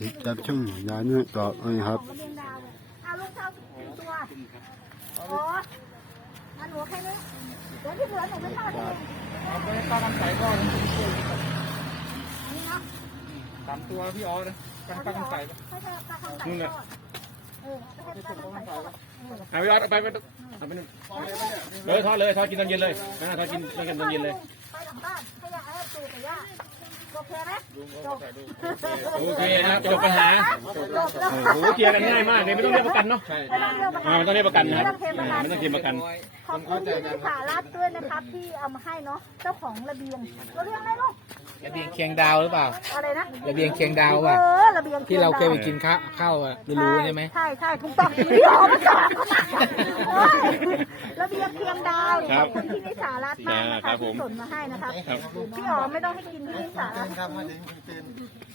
ติดจับช่องยานื้อต่อเลยครับของกระเบียงดาวเลยเอาลูกเท่าตัวอ๋ออันหัวแค่นี้เดี๋ยวที่เหลือหนูไม่ทอดเองเอาไปปลาคำใสก็ช่วยนี่เนาะสามตัวพี่ออสนะปลาคำใสให้เธอปลาคำใส่ทอดเลาคำใส่ทอดเอาพี่ออสเอาไปไปเอาไปนู่นเลยทอดเลยทอดกินตอนเย็นเลยนะทอดกินตอนเย็นเลยไปหลังบ้านให้ยาให้ตูกับย่า โอเคไหมจบโอเคนะครับจบปัญหาจบแล้วโอ้โหเคลียร์กันง่ายมากเลยไม่ต้องเรียกประกันเนาะใช่ไม่ต้องเรียกประกัอ่านไม่ต้องเรียกประกันนะครับไม่ต้องเคลมประกันอ่าไม่ต้องเคลมประกัน ขอบคุณที่สารัฐด้วยนะครับที่เอามาให้เนาะเจ้าของระเบียงระเบียงอะไรลูกระเบียงเคียงดาวหรือเปล่า อะไรนะระเบียงเคียงดาวเอป่ะอระเบียง ที่เราเคยไปกินข้าวข้าวอะรู้ๆใช่ไหม ใช่ใช่ถูกต้องพี่อ๋อมาสอนโอ้ยระเบียงเคียงดาวขอบคุณที่นิสารัฐมากนะครัคะบผที่มสนมาให้นะครับครับพี่อ๋อไม่ต้องให้กินที่นิสารัฐ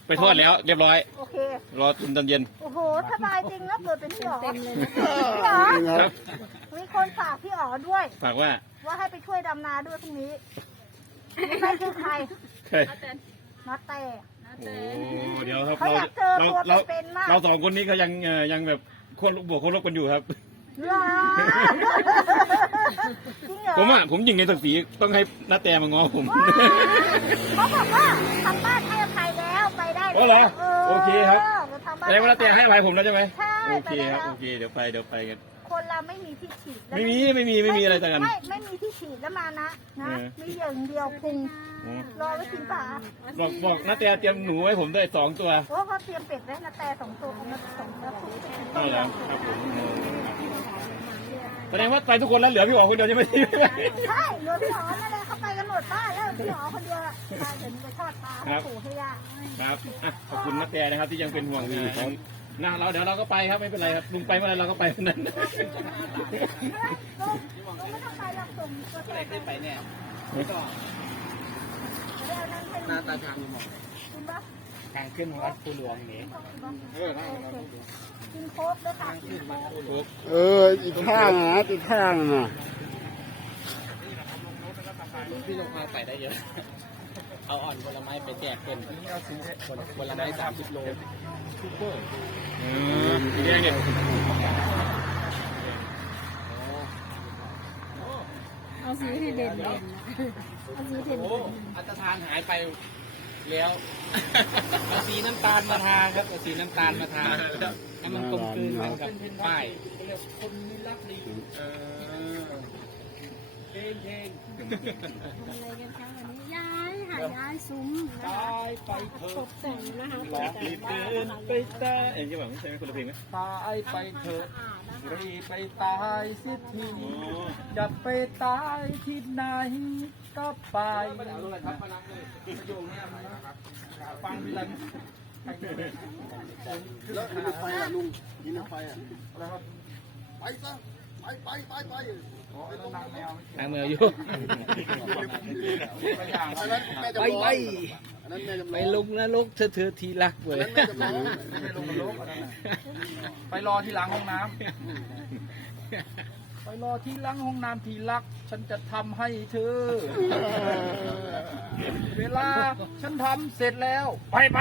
ไปทอดแล้วเรียบร้อย โอเค รอกินตอนเย็น โอ้โหสบายจริงนะเกิดเป็นพี่อ๋อเต็มเลยพี่อ๋อครับมีคนฝากพี่อ๋อด้วย ฝากว่า ว่าให้ไปช่วยดำนาด้วยพรุ่งนี้ไม่ใช่คือใครเคยนัดแต่ โอ้เดี๋ยวครับเขาเราอยากเจอเราตัวเราเป็นๆมาก เราสองคนนี้ก็ยังเอ่อยังแบบโคนบวกโคนลบกันอยู่ครับ เหรอจริงเหรอผมอะผมยิงในศักดิ์ศรีต้องให้น้าแต่มาง้อผม เขาบอกว่าทางบ้านให้อภัยแล้วไปได้โอ้เหรอโอเคครับทางบ้านแสดงว่าน้าแต่ให้อภัยผมแล้วใช่ไหมใช่โอเคไปได้ครับแล้ว โอเคเดี๋ยวไปเดี๋ยวไปกัน คนเราไม่มีที่ฉีดและไม่มีไม่มีไม่มีอะไรต่างกัน ไม่ไม่มีที่ฉีดแล้วมานะนะ เออ มีอย่างเดียวพุงโอ้รอไว้กินป่าบอกบอกน้าแต่เตรียมหนูไว้ผมด้วยสองตัวโอ้เขาเตรียมเป็ดไว้นะแต่สองตัวเอามาสองแล้วพุงใช่แล้วครับผมแสดงว่าไปทุกคนแล้วเหลือพี่อ๋อคนเดียวใช่ไหมใช่เหลือพี่อ๋อนั่นแหละเขาไปกันหมดบ้านแล้วพี่อ๋อคนเดียวอะไปเดี๋ยวหนูไปทอดปลาให้ปู่ให้ย่า ครับอะขอบคุณนักแกนะครับที่ยังเป็นห่วงนะครับ นะเราเดี๋ยวเราก็ไปครับไม่เป็นไรครับลุงไปเมื่อไรเราก็ไปเมื่อนั้นไปหรอกส่งตัวแทนไปเนี่ยหน้าตาทางมอกินปะทางขึ้นวัดภูหลวงนี่กินโคกด้วยค่ะเอออีกข้างนะอีกข้างนะพี่ลงมาใส่ได้เยอะ เอาอ่อนผลไม้ไปแจกเพื่อนผลผลไม้สามสิบโลอืมแกเนี่ยเอาสีที่เด่นเด่นเอาสีที่เด่นโอ้อัตรทานหายไปแล้วเอาสีน้ำตาลมาทาครับเอาสีน้ำตาลมาทาให้มันกลมกลืนกันกับป้ายอะไรกันคะวันนี้ย้าย หายย้ายซุ้มนะคะตกแต่งนะคะหลอกรีบเดินไปตาเอ็งจะบอกไม่ใช่ไหมคนละเพลงนะตายไปเถอะรีบไปตายสิทีโอ้จะไปตายที่ไหนก็ไปฟังวิลันแล้วกินไฟอะลุงกินไฟอะอะไรครับ ไปซะไปไปไปไปอ๋อไอ้ต้อง นางแมวทางเมืออยู่ตัวอย่างอันนั้นแม่จำไปลองไปอันนั้นแม่จำลไปองลงนรกเธอเธอทีรักเว้ยอันนั้นแม่จำลองไม่ลงนรกอันนั้นน่ะไปรอที่หลังห้องน้ำไปรอที่หลังห้องน้ำที่รัก ฉันจะทำให้เธอ เวลาฉันทำเสร็จแล้ว ไปไป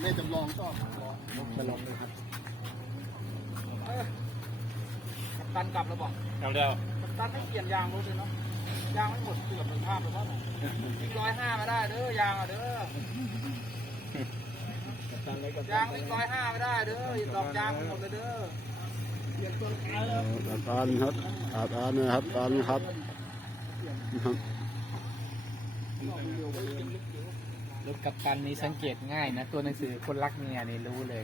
แม่จำลองชอบกัป ตันกลับแล้วบอกทำแล้วกัปตันไม่เปลี่ยนยางรถเลยเนาะ ยางไม่หมดเกือบหนึ่งภาพเลยว่าวิ่งร้อยห้ามาได้เด้อยางอะเด้อยางวิ่งร้อยห้าไม่ได้เด้อดอกยางมันหมดเลยเด้ออาตานครับอาตานนะครับตานครับครับรถกับตันนี้สังเกตง่ายนะ ตัวหนังสือคนรักเมียนี่รู้เลย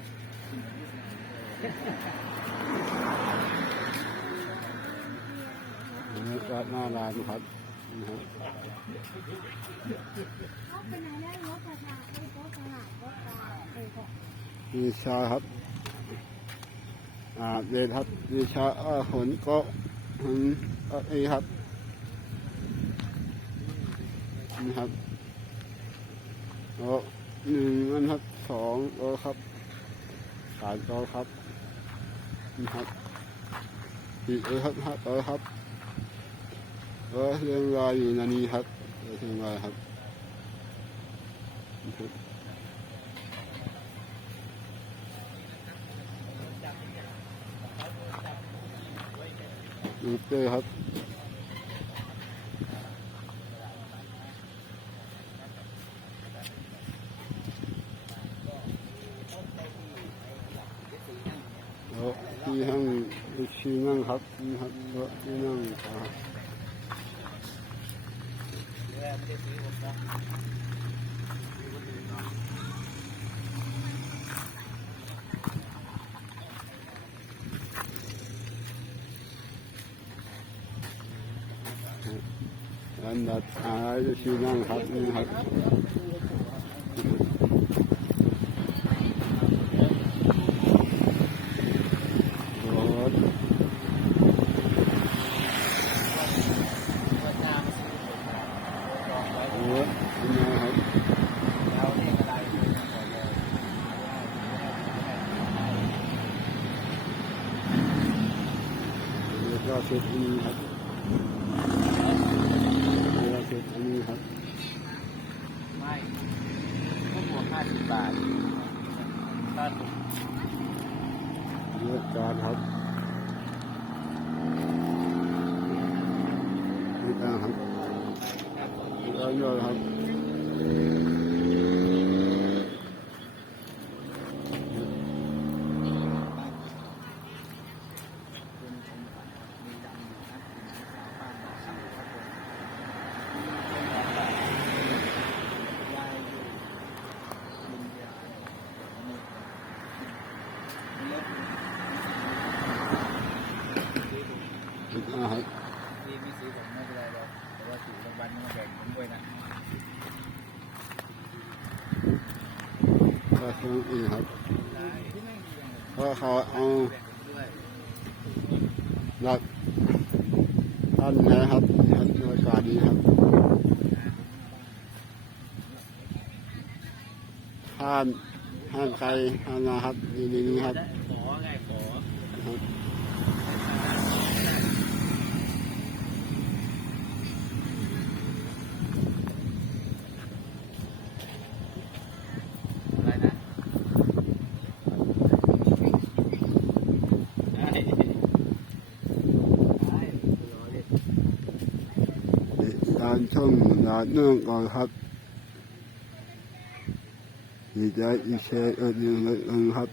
นนี้ก็หน้าร้านครับนะครับเขาไปไหนได้รถกระมีชาครับอ่าเดชครับมีชาอาหนก็หืมเอ่อเอครับนี่ครับโอ้หนึ่งอันครับสองโอ้ครับสามโตครับนี่ครับสี่เออครับห้าโตครับ เออเรื่องรายอยู่ในนี้ครับเออเรื่องรายครับดูเตอร์ครับที่ห้างลูกชิ้นนั่งครับนี่ครับ แล้วที่นั่งครับอันดับท้ายจะชื่อนั่งครับนี่ครับรถรถนะครับแล้วก็ เช็คอินครับแล้วก็เช็คอินครับไม่ก็บวกห้าสิบบาทค่าถูกเลือกการครับนี่อ่าครับนี่อ่ายอดครับ นี่อ่าครับที่ไม่ซื้อผมไม่เป็นไรหรอกแต่ว่าถูกรางวัลมาแบ่งผมด้วยนะก็ซื้ออีกครับเพราะเขาเอาหลักท่านนะครับท่านบริการดีครับห้าม ห้ามใครห้ามนะครับนี่นี่นี่ครับขอไงขอครับอะไรนะตามช่องดาเนื่องก่อนครับ มีใจอีแชร์อันยังไงอันครับ